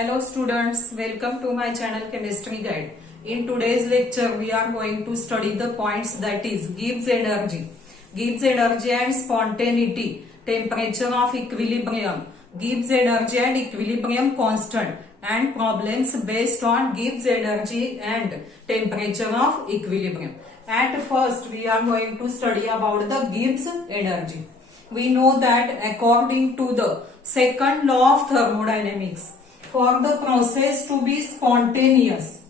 Hello students, welcome to my channel Chemistry Guide. In today's lecture, we are going to study the points that is Gibbs energy and spontaneity, temperature of equilibrium, Gibbs energy and equilibrium constant, and problems based on Gibbs energy and temperature of equilibrium. At first, we are going to study about the Gibbs energy. We know that according to the second law of thermodynamics, for the process to be spontaneous,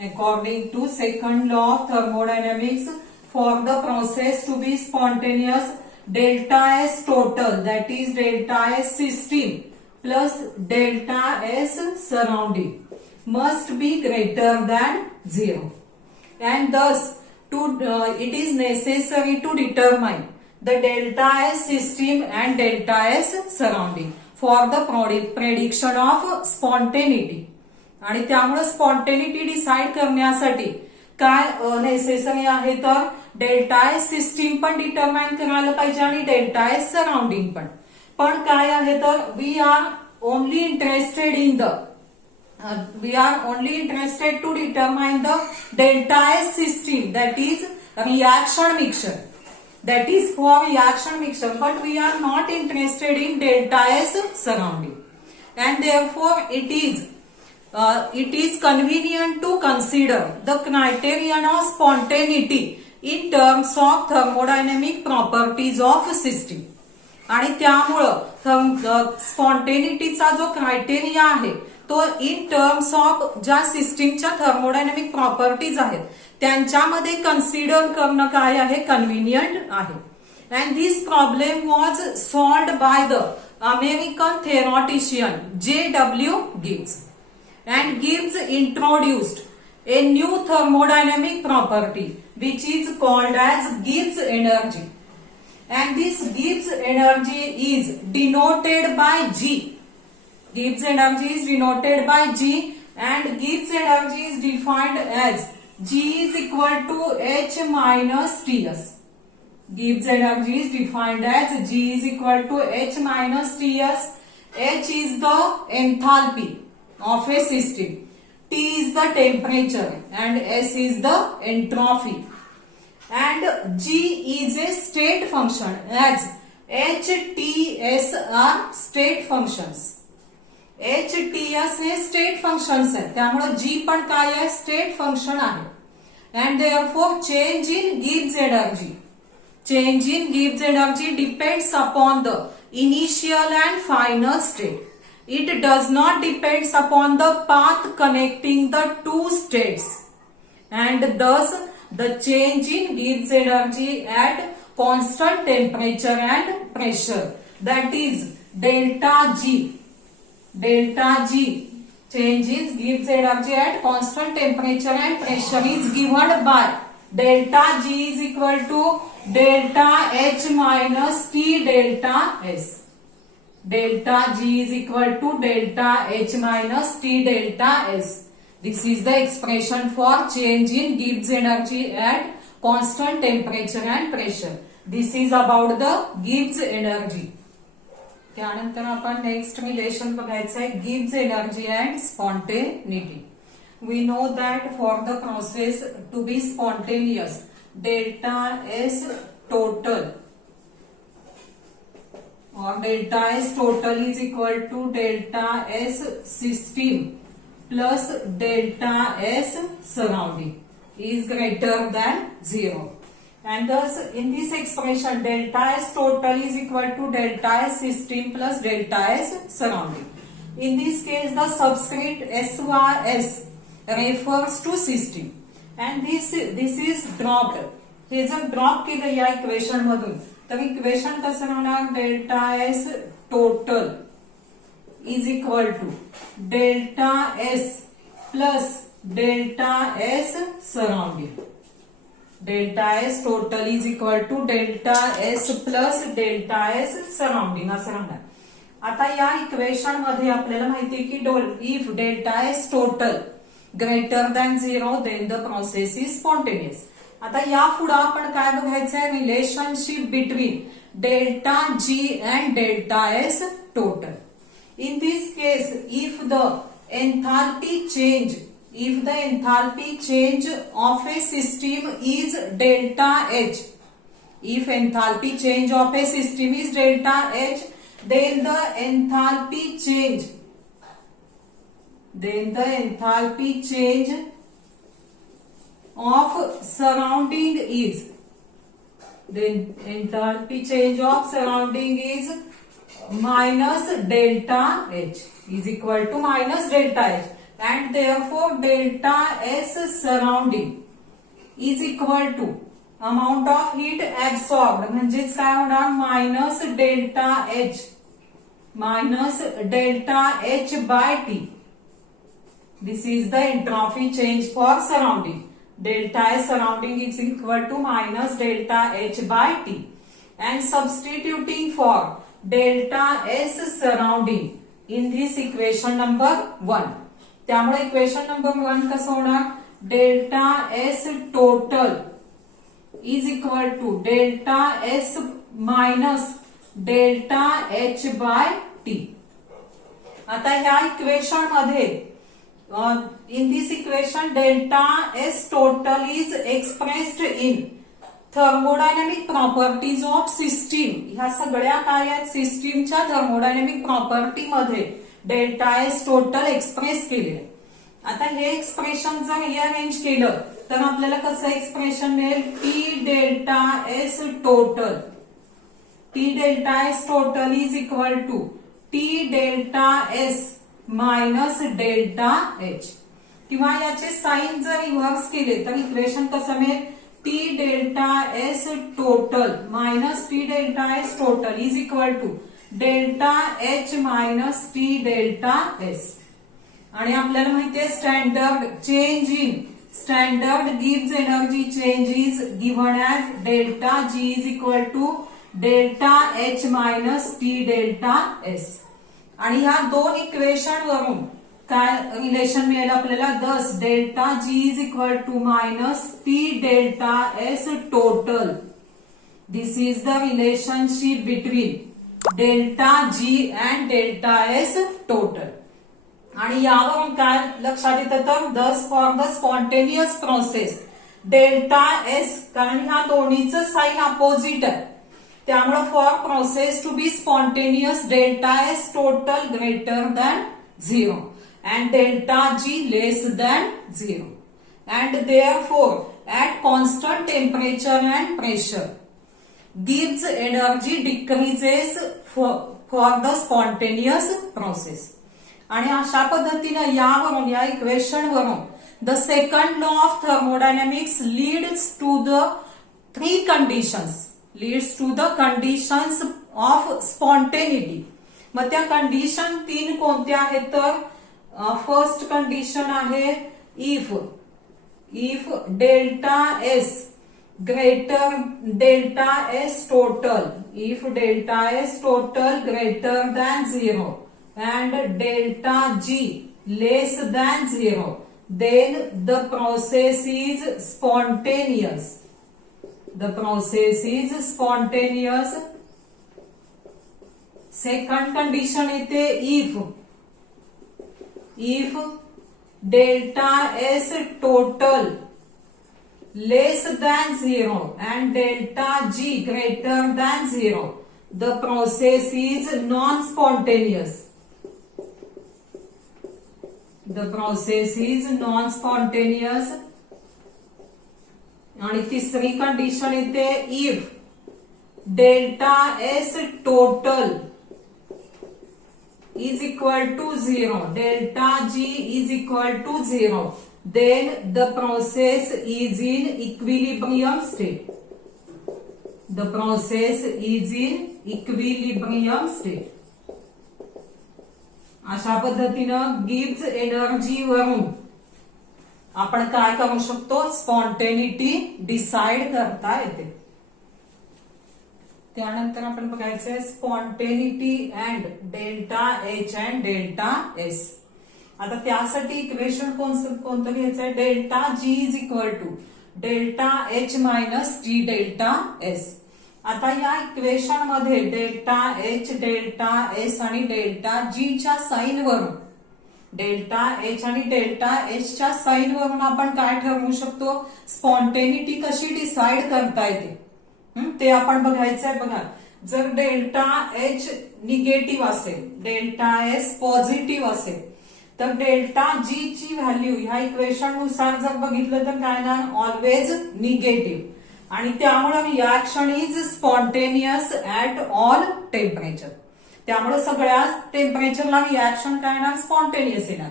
according to second law of thermodynamics, for the process to be spontaneous, delta S total, that is delta S system plus delta S surrounding, must be greater than 0. And thus, it is necessary to determine the delta S system and delta S surrounding for the prediction of spontaneity. आणि त्यामुळे spontaneity decide करण्यासाठी काय necessary आहे तर delta S system पण determine करायला पाहिजे आणि डेल्टा एस सराउंडिंग पण काय आहे तर we are only interested to determine the delta S system, that is reaction mixture. That is for reaction mixture, but we are not interested in delta S surrounding, and therefore it is convenient to consider the criterion of spontaneity in terms of thermodynamic properties of system. आणि त्यामुळं स्पॉन्टेनिटीचा जो criteria आहे तो in terms of ज्या सिस्टीमच्या thermodynamic properties आहेत त्यांच्यामध्ये consider करणं काय आहे, कन्व्हिनियंट आहे. And this problem was solved by the American theoretician J.W. Gibbs. And Gibbs introduced a new thermodynamic property which is called as Gibbs energy. And this Gibbs energy is denoted by G. Gibbs energy is denoted by G, and Gibbs energy is defined as G is equal to H minus Ts. Gibbs energy is defined as G is equal to H minus Ts. H is the enthalpy of a system, T is the temperature, and S is the entropy. And G is a state function as H, T, S are state functions. H, T, S हे state functions आहेत, त्यामुळे G पण काय आहे, state function आहे. And therefore change in Gibbs energy depends upon the initial and final state. It does not depends upon the path connecting the two states, and thus the change in Gibbs energy at constant temperature and pressure, that is delta G, change in Gibbs energy at constant temperature and pressure is given by delta G is equal to delta H minus T delta S. Delta G is equal to delta H minus T delta S. This is the expression for change in Gibbs energy at constant temperature and pressure. This is about the Gibbs energy. त्यानंतर आपण next relation बघायचं आहे Gibbs energy and spontaneity. We know that for the process to be spontaneous, delta S total or delta S total is equal to delta S system plus delta S surrounding is greater than 0. And thus in this expression delta S total is equal to delta S system plus delta S surrounding. In this case the subscript SYS refers to system, and this is dropped. हे जर drop केलं या equation मधून तर equation कसं राहणार, delta S total is equal to delta S plus delta S surrounding. Delta S total is equal to delta S plus delta S surrounding असं राहणार. आता या इक्वेशन मध्ये आपल्याला माहितीये की if delta S total greater than 0 then the process is spontaneous. आता या पुढे आपण काय बघायचंय, relationship between delta G and delta S total. In this case, if the enthalpy change, if the enthalpy change of a system is delta H, if enthalpy change of a system is delta H, then the enthalpy change of surrounding is, minus delta H, is equal to minus delta H, and therefore delta S surrounding is equal to amount of heat absorbed, म्हणजेच काय होणार, minus delta H by T. This is the entropy change for surrounding. Delta S surrounding is equal to minus delta H by T. And substituting for delta S surrounding in this equation number 1. त्यामुळे equation number 1 कसं होणार, delta S total is equal to delta S minus delta H by T. आता ह्या equation मध्ये in this equation delta S total is expressed in thermodynamic properties of system. ह्या सगळ्या काय आहेत, सिस्टीमच्या थर्मोडायनॅमिक प्रॉपर्टी मध्ये डेल्टा एस टोटल एक्सप्रेस केले. आता हे एक्सप्रेशन जर रिअरेंज केलं तर आपल्याला कसं एक्सप्रेशन मिळेल, T delta S total is equal to T delta S minus delta H, किंवा याचे साइन जर रिव्हर्स केले तर इक्वेशन कसं मिळेल, T delta S total minus T delta S total is equal to delta H minus T delta S. आणि आपल्याला माहितीये स्टँडर्ड गिव्स energy change is given as delta G is equal to delta H minus T delta S. आणि ह्या दोन equation वरून काय relation मिळेल आपल्याला, thus delta G is equal to minus T delta S total. This is the relationship between delta G and delta S total. आणि यावरून काय लक्षात येतं तर thus for the spontaneous process delta S, कारण ह्या दोन्हीचं साइन अपोजिट आहे, त्यामुळे for process to be spontaneous delta S total greater than 0 and delta G less than 0, and therefore at constant temperature and pressure Gibbs energy decreases for the spontaneous process. आणि अशा पद्धतीने यावरून या equation वरून the second law of thermodynamics leads to the conditions of spontaneity. मग त्या condition 3 कोणत्या आहेत तर फर्स्ट कंडिशन आहे if delta S greater delta S total, if delta S total greater than 0 and delta G less than 0, then the process is spontaneous. Second condition येते if delta S total less than 0 and delta G greater than 0, the process is non-spontaneous. आणि तिसरी condition येते if delta S total is equal to 0, delta G is equal to 0, then the process is in equilibrium state. अशा पद्धतीनं Gibbs energy वरून आपण काय करू शकतो, स्पॉन्टेनिटी डिसाइड करता येते. त्यानंतर आपण बघायचंय spontaneity and delta H and delta S. आता त्यासाठी इक्वेशन कोणतं घ्यायचंय, delta G is equal to delta H minus T delta S. आता या इक्वेशन मध्ये डेल्टा एच डेल्टा एस आणि डेल्टा जी च्या साइन वरून डेल्टा एच आणि डेल्टा एच च्या साइन वरून आपण काय ठरवू शकतो, स्पॉन्टेनिटी कशी डिसाइड करता येते ते आपण बघायचंय. बघा, जर डेल्टा एच निगेटिव्ह असेल, डेल्टा एस पॉझिटिव्ह असेल, तर डेल्टा जी ची व्हॅल्यू ह्या इक्वेशन नुसार जर बघितलं तर काय ना, ऑलवेज निगेटिव्ह. आणि त्यामुळे reaction is spontaneous at all temperature. त्यामुळे सगळ्या टेम्परेचरला रिॲक्शन काय ना, स्पॉन्टेनियस येणार.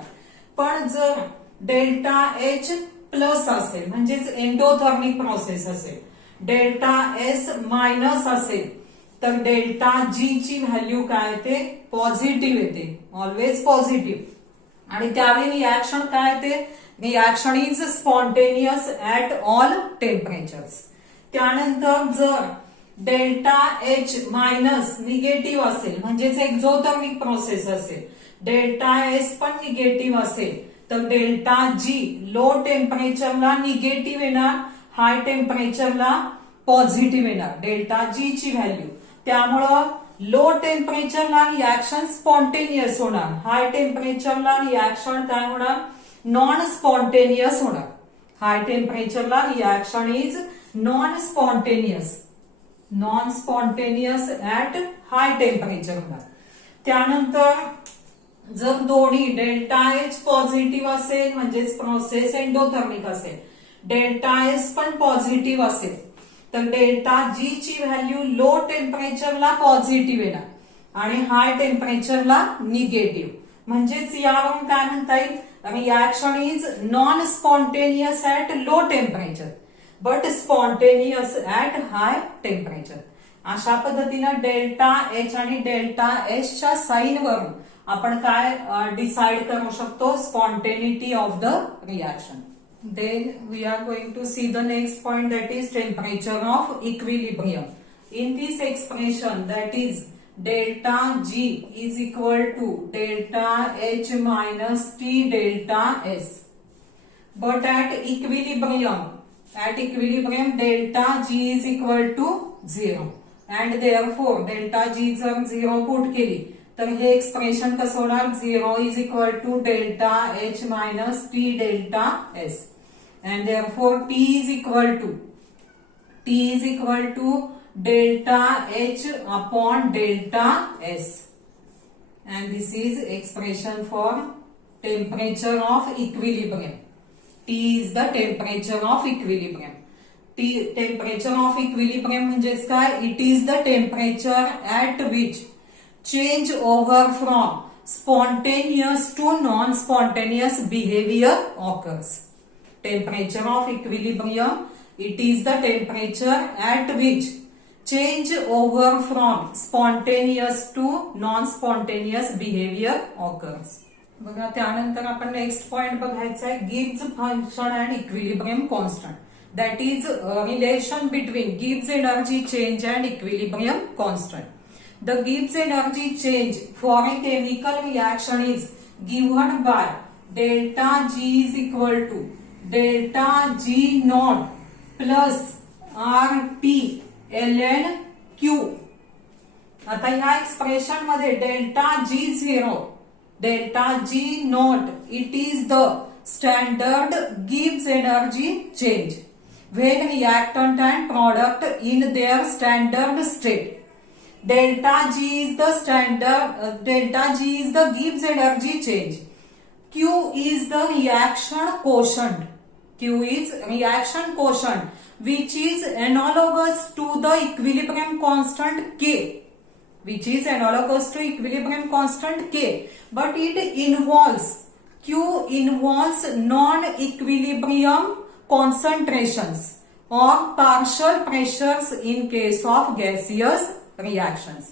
पण जर डेल्टा एच प्लस असेल म्हणजेच एंडोथर्मिक प्रोसेस असेल, डेल्टा एस मायनस असेल, तर डेल्टा जी ची व्हॅल्यू काय येते, पॉझिटिव्ह येते, ऑलवेज पॉझिटिव्ह. आणि त्यावेळी रिॲक्शन काय येते, reaction is spontaneous at all temperatures. त्यानंतर जर डेल्टा एच मायनस निगेटिव्ह असेल म्हणजेच एक्झोथर्मिक प्रोसेस असेल, डेल्टा एस पण निगेटिव्ह असेल, तर डेल्टा जी लो टेम्परेचरला निगेटिव्ह येणार, हाय टेम्परेचरला पॉझिटिव्ह येणार डेल्टा जी ची व्हॅल्यू. त्यामुळं लो टेम्परेचरला रिॲक्शन स्पॉन्टेनियस होणार, हाय टेम्परेचरला रिॲक्शन काय होणार, नॉन स्पॉन्टेनियस होणार. हाय टेम्परेचरला reaction is non spontaneous at high temperature होणार. त्यानंतर जर दोन्ही डेल्टा एच पॉझिटिव्ह असेल म्हणजेच प्रोसेस एंडोथर्मिक असेल, डेल्टा एस पण पॉझिटिव्ह असेल, तर डेल्टा जी ची व्हॅल्यू लो टेम्परेचरला पॉझिटिव्ह येणार आणि हाय टेम्परेचरला निगेटिव्ह. म्हणजेच यावरून काय म्हणता येईल, reaction is non spontaneous at low temperature but spontaneous at high temperature. अशा पद्धतीनं डेल्टा एच आणि डेल्टा एस च्या साइन वरून आपण काय डिसाइड करू शकतो, spontaneity of the reaction. Then we are going to see the next point, that is temperature of equilibrium. In this expression, that is delta G is equal to delta H minus T delta S. But at equilibrium delta G is equal to 0 and therefore delta G जर 0 put केली तर हे expression कसं होणार, 0 is equal to delta H minus T delta S. And therefore T is equal to delta H upon delta S. And this is expression for temperature of equilibrium. T is the temperature of equilibrium. Temperature of equilibrium म्हणजेच काय, it is the temperature at which change over from spontaneous to non-spontaneous behavior occurs. Temperature of equilibrium, it is the temperature at which change over from spontaneous to non-spontaneous behavior occurs. बघा, त्यानंतर आपण next point बघायचा आहे, Gibbs function and equilibrium constant. That is relation between Gibbs energy change and equilibrium constant. The Gibbs energy change for a chemical reaction is given by delta G is equal to delta G naught plus R T ln Q. आता ह्या expression मध्ये delta G zero, delta G naught, it is the standard Gibbs energy change when reactant and product in their standard state. Delta G is the Gibbs energy change. Q is the reaction quotient. Q is reaction quotient which is analogous to the equilibrium constant K. Which is analogous to equilibrium constant K. But Q involves non-equilibrium concentrations or partial pressures in case of gaseous reactions.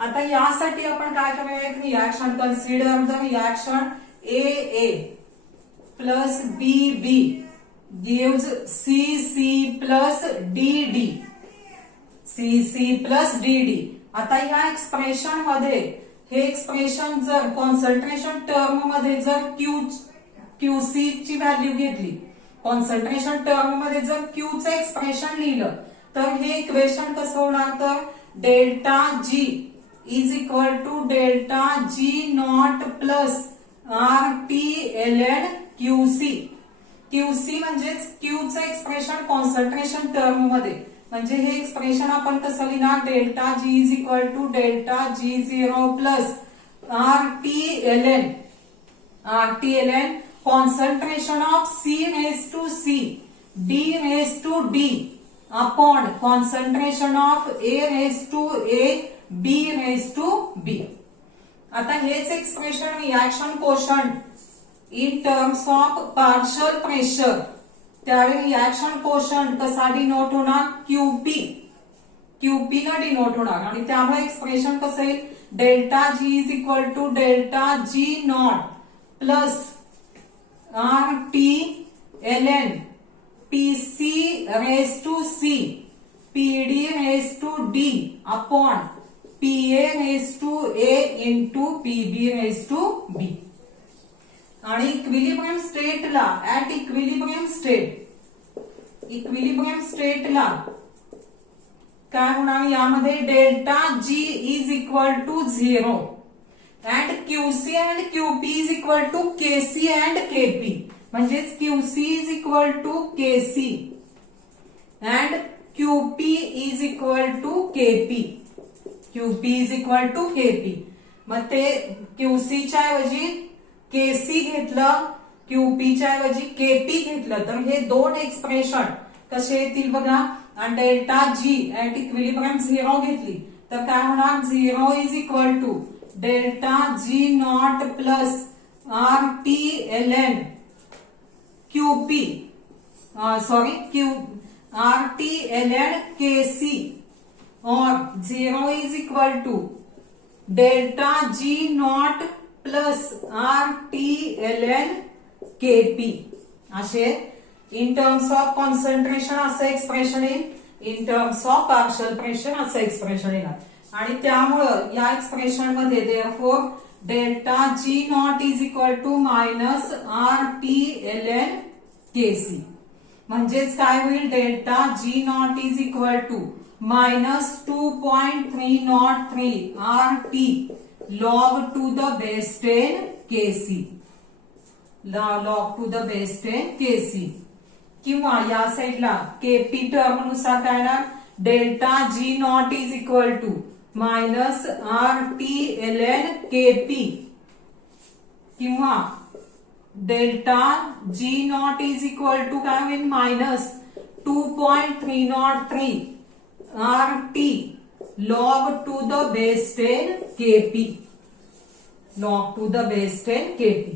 आता यासाठी आपण काय करूया, एक reaction consider the reaction AA plus BB gives CC plus DD. CC plus DD. आता या expression मध्ये हे एक्सप्रेशन जर कॉन्सन्ट्रेशन टर्म मध्ये जर QC ची व्हॅल्यू घेतली, कॉन्सन्ट्रेशन टर्म मध्ये जर Q चं एक्सप्रेशन लिहिलं तर हे इक्वेशन कसं होणार, तर delta G is equal to delta G naught plus RTLN QC. QC म्हणजेच क्यूचं एक्सप्रेशन कॉन्सन्ट्रेशन टर्म मध्ये, म्हणजे हे एक्सप्रेशन आपण कसं लिहिणार, delta G is equal to delta G0 plus RTLN concentration of C raised to C, D raised to D upon concentration of A raised to A, B raised to B. आता हेच expression reaction quotient in terms of partial pressure, त्यावेळी reaction quotient कसा denote होणार, QP न denote होणार, आणि त्यामुळे expression कसं येईल, delta G is equal to delta G0 plus RTLN PC raised to C, PD raised to D upon PA raised to A into PB raised to B. आणि equilibrium स्टेटला, at equilibrium स्टेटला काय होणार, यामध्ये delta G is equal to 0 and QC and QP is equal to KC and KP, म्हणजेच QC is equal to KC and QP is equal to KP. मग ते QC च्या ऐवजी KC घेतलं, QP च्या ऐवजी KP घेतलं, तर हे दोन एक्सप्रेशन कसे येतील बघा, आणि डेल्टा G ऍट इक्विलिब्रियम 0 घेतली तर काय होणार, 0 is equal to delta G0 plus RTLN QP RTLN KC और 0 is equal to delta G0 plus RTLN KP. असे इन टर्म्स ऑफ कॉन्सन्ट्रेशन असं एक्सप्रेशन येईल, in terms of partial pressure असं expression येणार, आणि त्यामुळं या एक्सप्रेशन मध्ये therefore delta G0 is equal to minus RTLN KC, म्हणजेच काय होईल, delta G0 is equal to minus 2.303 RT log to the base 10 KC, log to the base 10 KC. किंवा या साईडला KP टर्म नुसार काय ना, delta G0 is equal to minus RTLN KP, किंवा delta G0 is equal to काय होईल, minus 2.303 RT log to the base 10 KP, log to the base 10 KP.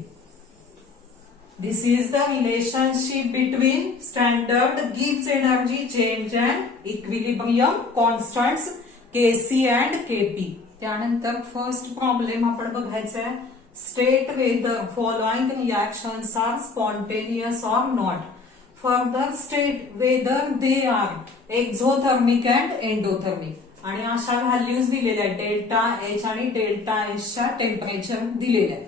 This is the relationship between standard Gibbs energy change and equilibrium constants KC and KP. त्यानंतर first problem आपण बघायचा आहे, state whether following reactions are spontaneous or not. Further state whether they are exothermic and endothermic, आणि अशा values दिलेल्या आहेत, delta H आणि delta S च्या टेम्परेचर दिलेल्या आहेत.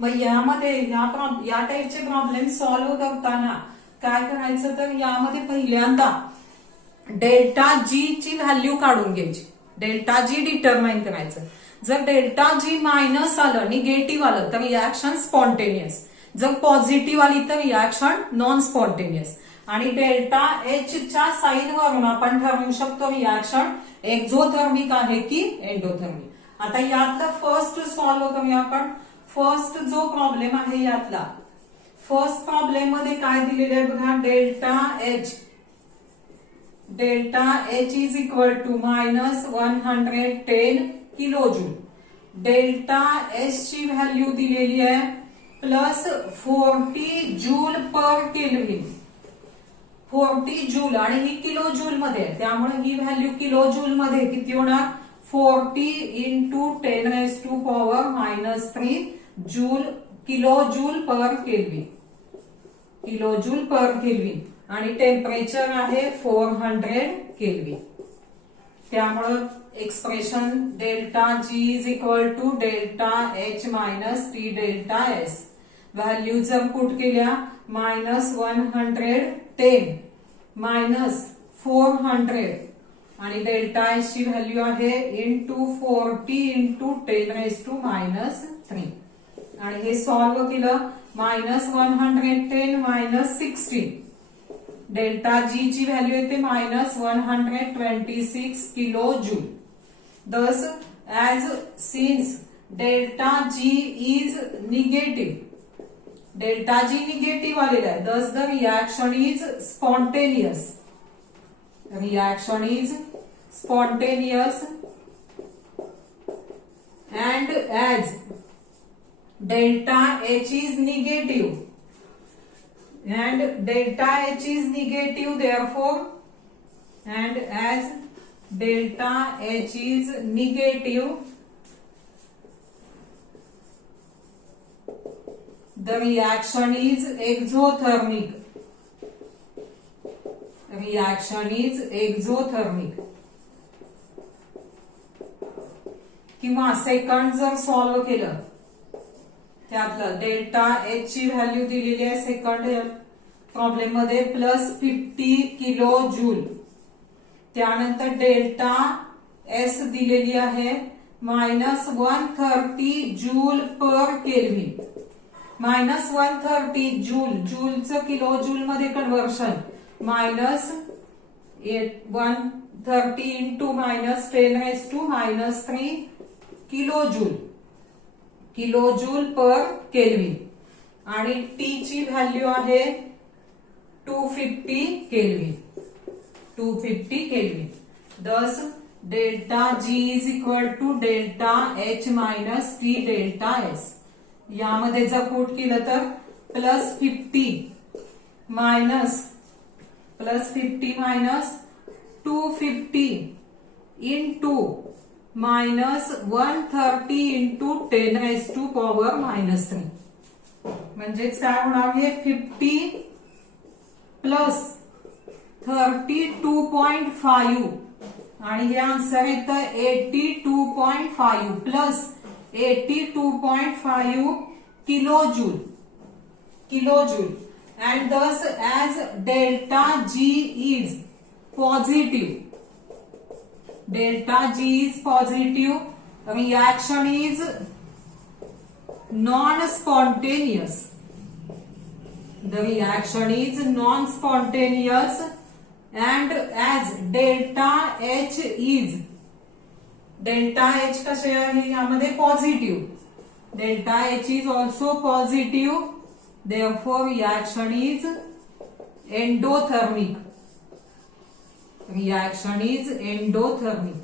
मग यामध्ये या टाईपचे प्रॉब्लेम सॉल्व्ह करताना काय करायचं, तर यामध्ये पहिल्यांदा डेल्टा G ची व्हॅल्यू काढून घ्यायची, डेल्टा G डिटरमाइन करायचं. जर डेल्टा G मायनस आलं, निगेटिव्ह आलं, तर रिएक्शन स्पॉन्टेनियस, जर पॉझिटिव्ह आली तर रिएक्शन नॉन स्पॉन्टेनियस. आणि डेल्टा H च्या साइन वरून आपण ठरवू शकतो रिएक्शन एक्झोथर्मिक आहे की एंडोथर्मिक. आता यातलं फर्स्ट सॉल्व्ह करूया आपण. फर्स्ट जो प्रॉब्लेम आहे यातला, फर्स्ट प्रॉब्लेम मध्ये काय दिलेलं आहे बघा, delta H is equal to minus 110 kilojoule. Delta S ची व्हॅल्यू दिलेली आहे plus 40 joule per kelvin, 40 joule, आणि ही किलो जूल मध्ये आहे, त्यामुळे ही व्हॅल्यू किलो जूल मध्ये किती होणार, 40 into 10⁻³ joule, kilo joule per kelvin, kilo joule per kelvin, आणि टेम्परेचर आहे 400 केल्विन. त्यामुळं expression delta G is equal to delta H minus T delta S. Value जर पुट केल्या, मायनस 110 मायनस 400, आणि delta S ची व्हॅल्यू आहे into 40 into 10⁻³ आणि हे सॉल्व्ह केलं -110 - 16 डेल्टा जी ची व्हॅल्यू येते -126 kilo joule. Thus, as since delta G is negative, delta G negative आलेला आहे. Thus, the reaction is spontaneous. Reaction is spontaneous, and as delta H is negative, and delta H is negative, therefore, and as delta H is negative, the reaction is exothermic. Reaction is exothermic. किंवा second जर solve केलं त्यातलं delta H ची value दिलेली आहे second problem मध्ये +50 kilo joule. त्यानंतर delta S दिलेली आहे -130 जूल पर केल्विन. -130 जूल, जूलचं किलो जूल मध्ये conversion -130 into -10⁻³ kilo joule, kilo joule per kelvin. आणि टी ची व्हॅल्यू आहे 250 kelvin, 250 kelvin. Thus, delta G is equal to delta H minus T delta S. यामध्ये जर put केलं तर +50 minus 250 into -130 into 10⁻³ म्हणजेच काय होणार हे 50 प्लस 32.5 आणि हे आन्सर येतं 82.5 plus 82.5 kilo joule, kilo joule. And thus, as delta G is positive, delta G is positive, reaction is non-spontaneous. The reaction is non-spontaneous, and as delta H is, delta H कसे आहे यामध्ये positive, delta H is also positive, therefore reaction is endothermic. Reaction is endothermic.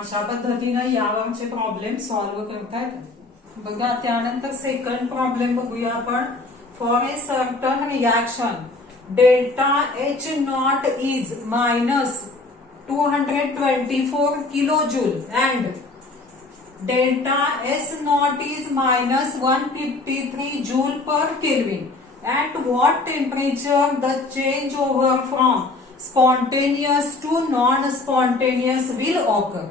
अशा पद्धतीने यावरचे problem solve करता येतात. बघा त्यानंतर second problem बघूया आपण. For a certain reaction delta H not is -224 kilo joule and delta S naught is -153 joule per Kelvin. At what temperature the change over from spontaneous to non-spontaneous will occur?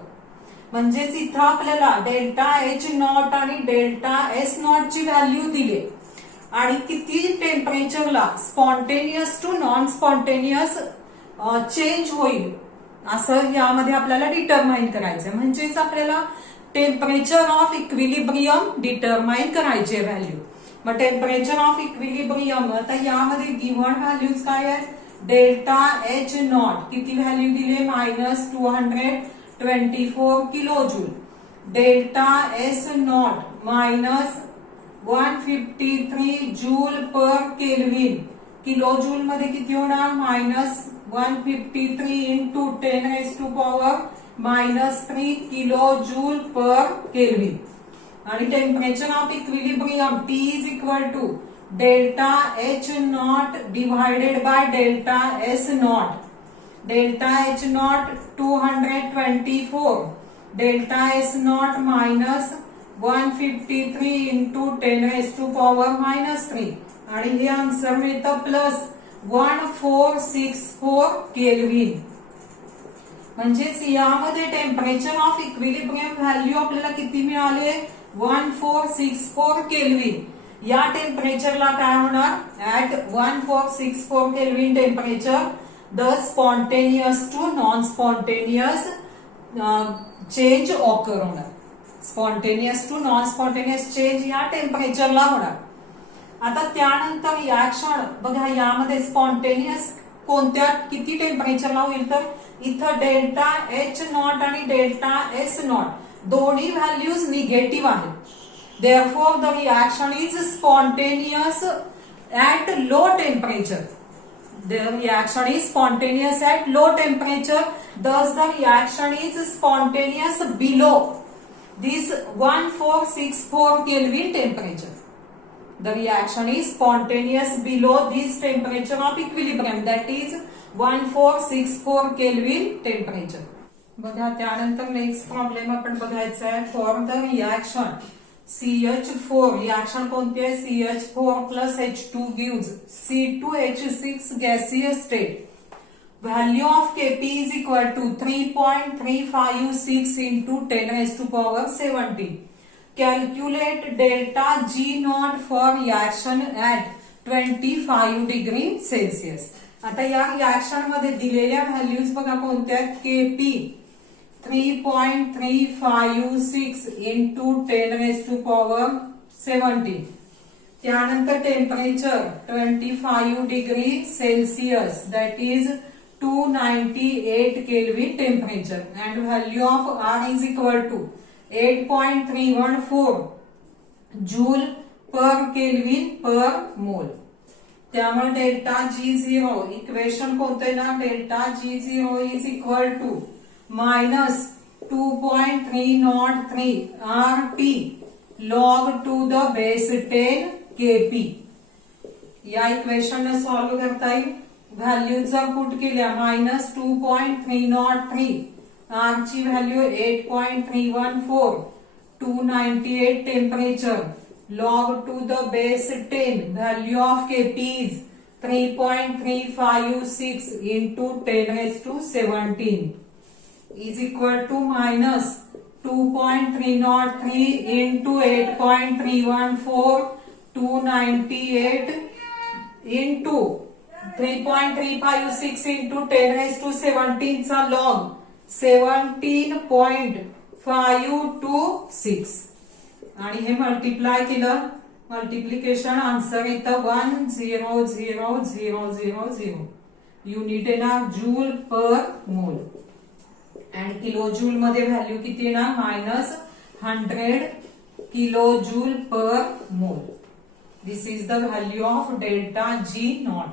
म्हणजेच इथं आपल्याला delta H not आणि delta S not ची value दिली आणि किती टेम्परेचरला spontaneous to non spontaneous change होईल असं यामध्ये आपल्याला डिटरमाइन करायचं. म्हणजेच आपल्याला टेम्परेचर ऑफ इक्विलिब्रियम डिटरमाइन करायचे व्हॅल्यू. मग टेम्परेचर ऑफ इक्विलिब्रियम आता यामध्ये गिव्हन व्हॅल्यूज काय आहेत. डेल्टा H नॉट किती व्हॅल्यू दिले -224 kilo joule. Delta S not -153 joule per kelvin. Kilo joule मध्ये किती होणार -153 into 10⁻³ kilo joule per kelvin. आणि temperature of equilibrium T is equal to delta H not divided by delta S not. Delta H not 224, delta S not -153 into 10⁻³ आणि हे answer मिळतं +1464 kelvin. म्हणजेच यामध्ये temperature of equilibrium value आपल्याला किती मिळाले 1464 kelvin. या टेम्परेचरला काय होणार at 1464 kelvin temperature the spontaneous to non spontaneous change occur होणार. Spontaneous to non spontaneous change या टेम्परेचरला होणार. आता त्यानंतर या क्षण बघा यामध्ये स्पॉन्टेनियस कोणत्या किती टेम्परेचरला होईल तर इथं डेल्टा एच नॉट आणि डेल्टा एस नॉट दोन्ही व्हॅल्यूज निगेटिव्ह आहेत. Therefore, the reaction is spontaneous at low temperature. The reaction is spontaneous at low temperature. Thus, the reaction is spontaneous below this 1464 Kelvin temperature. The reaction is spontaneous below this temperature of equilibrium, that is 1464 Kelvin temperature. बघा त्यानंतर next problem आपण बघायचा आहे. For the reaction CH4 reaction कोणती आहे CH4 plus H2 gives C2H6 gaseous state. Value of Kp is equal to 3.356 into 10 raised to power 17. Calculate delta G naught for reaction at 25 degree Celsius. आता या reaction मध्ये दिलेल्या values बघा कोणत्या Kp 3.356 into 10 raised to power 17. त्यानंतर temperature 25 degree Celsius that is 298 kelvin temperature and value of R is equal to 8.314 joule per kelvin per mole. त्यामुळे delta G0 equation कोणते ना delta G0 is equal to minus 2.303 RT log to the base 10 Kp. या equation solve करता येईल. Value जर put केल्या minus 2.303 R ची value 8.314 298 temperature log to the base 10 value of Kp is 3.356 into 10 raised to 17 is equal to minus 2.303 into 8.314 298 into 3.356 into 10 raised to 17 चा log 17.526 आणि हे multiply केलं मल्टिप्लिकेशन आन्सर येतं 1000000 युनिट येणार joule per mole and kilo joule मध्ये value किती येणार -100 kilo joule per mole. This is the value of delta G not.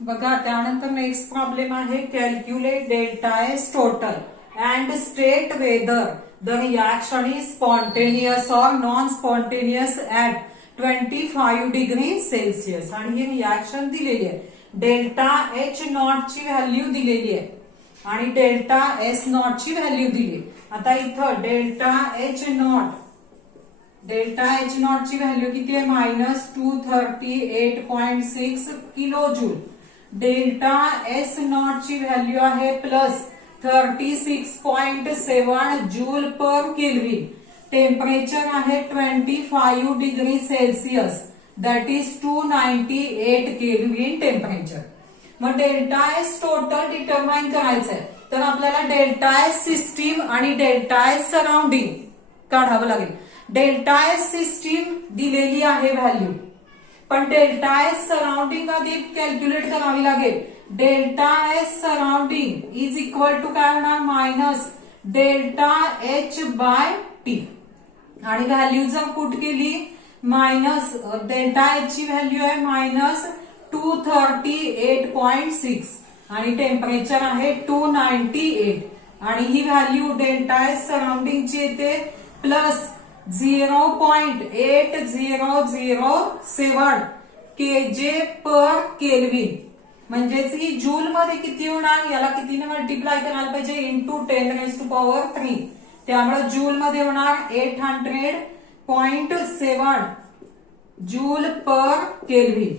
बघा त्यानंतर नेक्स्ट प्रॉब्लेम आहे calculate delta S total and state whether the reaction is spontaneous or non spontaneous at 25 degree Celsius. आणि ही reaction दिलेली आहे. Delta H not ची value दिलेली आहे आणि डेल्टा एस नॉट ची व्हॅल्यू दिली. आता इथं डेल्टा एच नॉट ची व्हॅल्यू किती आहे -238.6 kilo joule. Delta S not ची व्हॅल्यू आहे +36.7 जूल पर केल्विन. टेम्परेचर आहे 25 degree Celsius that is 298 kelvin temperature. मग डेल्टा एस टोटल डिटरमाइन करायचंय तर आपल्याला डेल्टा एस सिस्टीम आणि डेल्टा एस सराउंडिंग काढावं लागेल. डेल्टा एस सिस्टीम दिलेली आहे व्हॅल्यू पण डेल्टा एस सराउंडिंग आधी कॅल्क्युलेट करावी लागेल. Delta S surrounding is equal to काय होणार minus delta H bye T आणि व्हॅल्यू जर पुट केली मायनस डेल्टा एच ची व्हॅल्यू आहे -238.6 आणि टेम्परेचर आहे 298 आणि ही व्हॅल्यू डेल्टा एस सराउंडिंग ची येते +0.8007 केजे पर केल्विन. म्हणजेच ही जूल मध्ये किती होणार याला कितीने मल्टिप्लाय करायला पाहिजे इंटू 10 raised to power 3. त्यामुळे जूल मध्ये होणार 800.7 जूल पर केल्विन.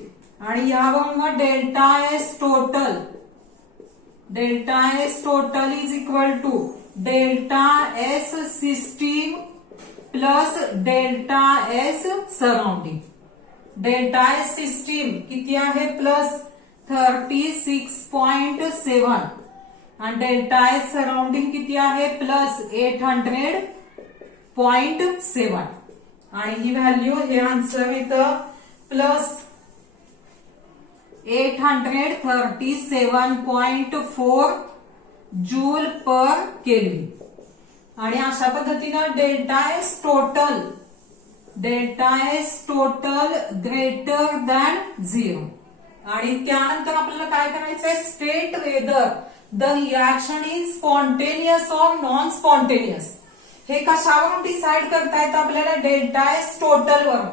आणि यावरून मग delta S total is equal to delta S system plus delta S surrounding. Delta S system किती आहे +36.7 आणि डेल्टा एस सराउंडिंग किती आहे +800 0.7 आणि ही व्हॅल्यू हे आन्सर इथं प्लस 837.4 जूल पर केल्विन आणि अशा पद्धतीनं delta S total greater than 0 आणि त्यानंतर आपल्याला काय करायचंय state whether the reaction is spontaneous or non spontaneous हे कशावरून डिसाइड करतायत आपल्याला डेल्टा एस टोटल वरून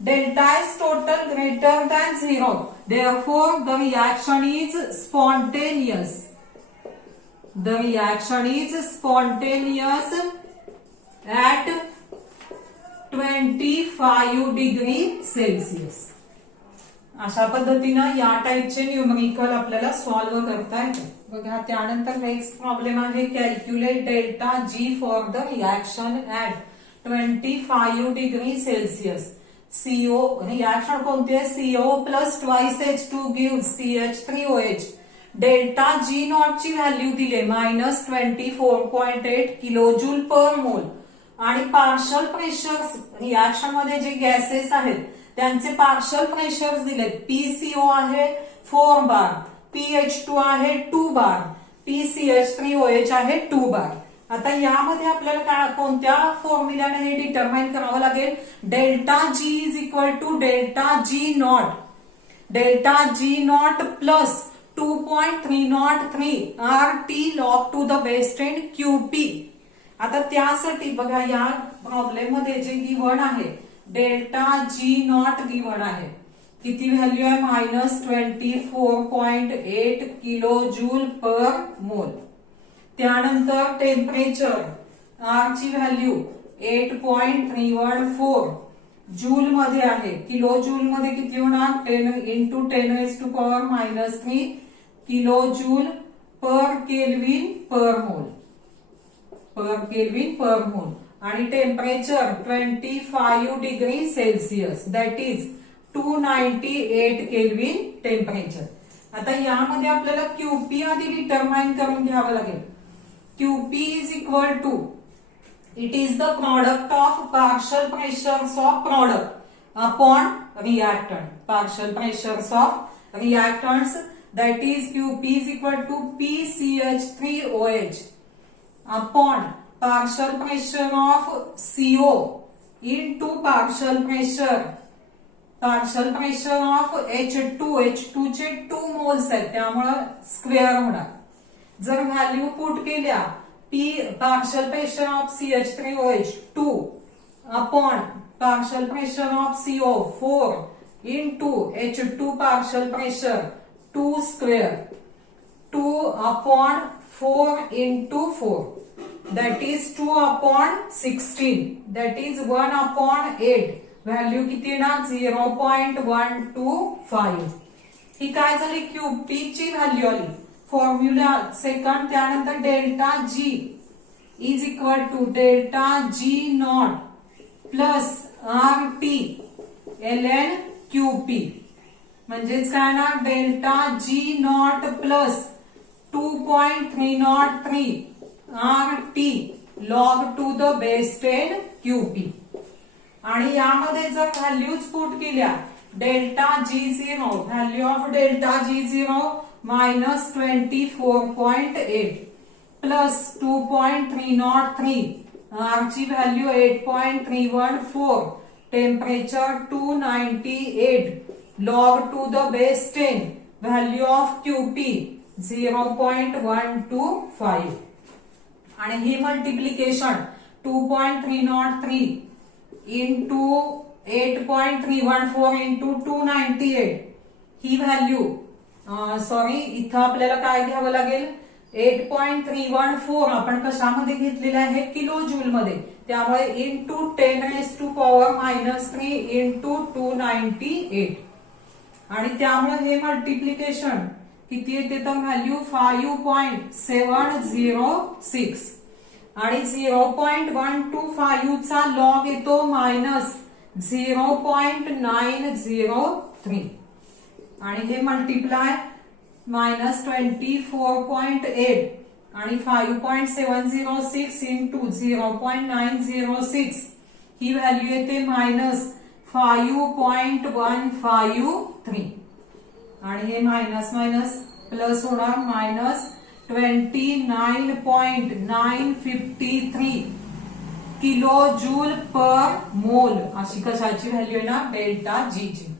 delta S total greater than 0 therefore the reaction is spontaneous at 25 degree Celsius अशा पद्धतीनं या टाईपचे न्यूमरिकल आपल्याला सॉल्व्ह करता येते बघा त्यानंतर नेक्स्ट प्रॉब्लेम आहे calculate delta G for the reaction at 25 degree Celsius CO reaction कोणती आहे CO plus twice H2 gives CH3OH delta G naught ची व्हॅल्यू दिले -24.8 किलोजूल पर मोल आणि पार्शल प्रेशर्स रिएक्शन मध्ये जे गॅसेस आहेत त्यांचे पार्शल प्रेशर्स दिलेत PCO आहे 4 बार PH2 आहे 2 बार PCH3OH आहे 2 बार आता यामध्ये आपल्याला कोणत्या फॉर्म्युल्याने हे डिटरमाइन करावं लागेल delta G is equal to delta G naught plus 2.303 RT log to the base 10 QP आता त्यासाठी बघा या प्रॉब्लेम मध्ये जे गिव्हन आहे डेल्टा जी नॉट गिव्हन आहे किती व्हॅल्यू आहे -24.8 किलो जूल पर मोल त्यानंतर टेम्परेचर R ची व्हॅल्यू 8.314 जूल मध्ये आहे किलो जूल मध्ये किती होणार 10 into 10⁻³ kilo joule per kelvin per mole आणि temperature 25 degree Celsius that is 298 kelvin temperature आता यामध्ये आपल्याला QP आधी डिटरमाइन करून घ्यावं लागेल QP is equal to it is the product of partial pressures of product upon reactant partial pressures of reactants that is QP is equal to PCH3OH upon partial pressure of CO into partial pressure of H2 चे 2 moles आहेत त्यामुळे square होणार जर value put केल्या P partial pressure of CH3OH 2 upon partial pressure of CO 4 into H2 partial pressure 2 square 2 upon 4 into 4 that is 2 upon 16 that is 1 upon 8 value किती ना 0.125 ही काय झाली QP ची व्हॅल्यू आली फॉर्म्युला सेकंड त्यानंतर delta G is equal to delta G naught plus RT ln QP म्हणजेच काय ना delta G naught plus 2.303 RT log to the base 10 QP आणि यामध्ये जर व्हॅल्यूज पुट केल्या delta G0 value of delta G0 -24.8 plus 2.303 R ची value 8.314 temperature 298 log to the base 10 value of QP 0.125 आणि ही multiplication 2.303 into 8.314 into 298 ही value sorry इथं आपल्याला काय घ्यावं लागेल 8.314 आपण कशामध्ये घेतलेलं आहे किलो जूल मध्ये त्यामुळे into 10⁻³ into 298 आणि त्यामुळे हे मल्टिप्लिकेशन किती येते तर व्हॅल्यू 5.706 आणि 0.125 चा लॉग येतो -0.903 आणि हे मल्टिप्लाय -24.8 आणि 5.706 इंटू 0.906 ही व्हॅल्यू येते -5.153 आणि हे मायनस मायनस प्लस होणार -29.953 किलो जूल पर मोल अशी कशाची व्हॅल्यू आहे ना डेल्टा जी ची.